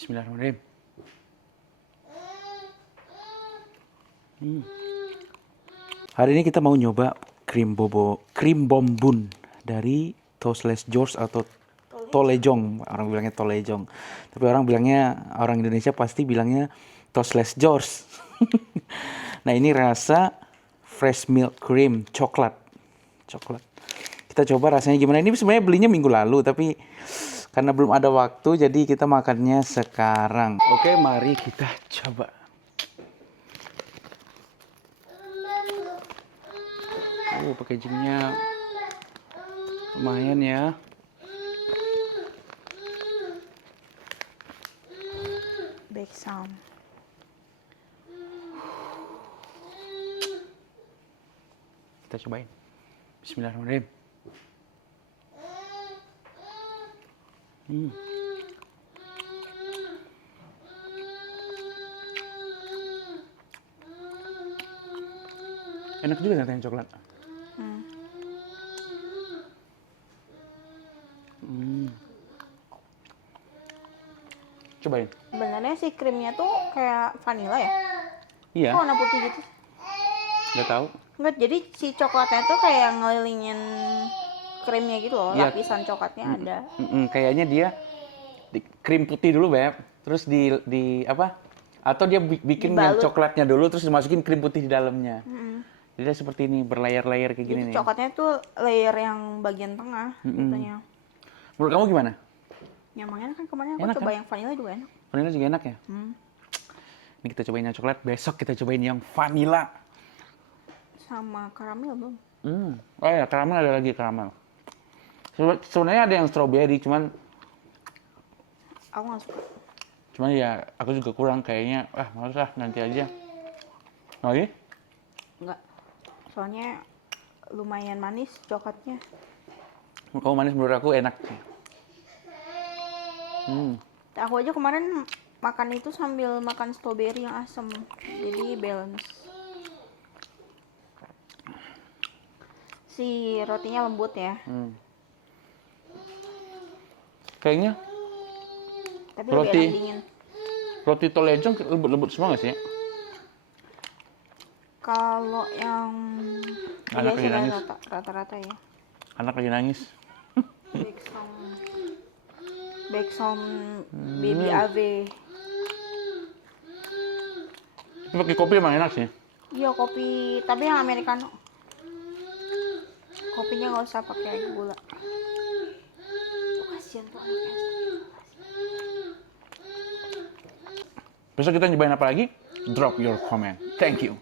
Bismillahirrahmanirrahim. Hari ini kita mau nyoba krim bombun dari Toastles George atau Tolejong. Orang bilangnya Tolejong. Tapi orang Indonesia pasti bilangnya Toastles George. Nah, ini rasa fresh milk cream coklat. Kita coba rasanya gimana. Ini sebenarnya belinya minggu lalu, tapi karena belum ada waktu, jadi kita makannya sekarang. Oke, mari kita coba. Packagingnya lumayan ya. Big sound. Kita cobain. Bismillahirrahmanirrahim. Enak juga ternyata coklat. Cobain. Sebenarnya si krimnya tuh kayak vanilla ya? Iya. Kok warna putih gitu? Nggak tahu. Enggak, jadi si coklatnya tuh kayak ngelilingin krimnya gitu loh. Iya. Lapisan coklatnya ada. Kayaknya dia krim putih dulu, Beb. Terus di apa? Atau dia bikin yang Dibalut. coklatnya dulu terus dimasukin krim putih di dalamnya. Jadi dia seperti ini, berlayar-layar kayak gini Jadi nih. coklatnya tuh layer yang bagian tengah katanya. Menurut kamu gimana? Nyamangnya kan kemarin aku Enak, coba kan? yang vanilla juga enak. Vanilla juga enak ya? Ini kita cobain yang coklat, besok kita cobain yang vanilla. Sama karamel belum? Oh ya, karamel ada lagi karamel. Sebenarnya ada yang strawberry, cuman Aku nggak suka. ya aku juga kurang kayaknya. Males lah, nanti aja. Lagi? Enggak. Soalnya lumayan manis coklatnya. Kalau manis menurut aku enak sih. Aku aja kemarin makan itu sambil makan strawberry yang asem. Jadi balance. Si rotinya lembut ya. Kayaknya Tapi Roti. lebih enak dingin. roti Tolejong lembut-lembut semua nggak sih? Kalau yang Anak lagi biasa nangis. rata-rata ya. Anak lagi nangis. Baeksom Baby Ave. Tapi pakai kopi emang enak sih. Iya kopi, tapi yang americano. Kopinya nggak usah pakai gula. Kasian tuh anaknya. Besok kita nyobain apa lagi? Drop your comment. Thank you.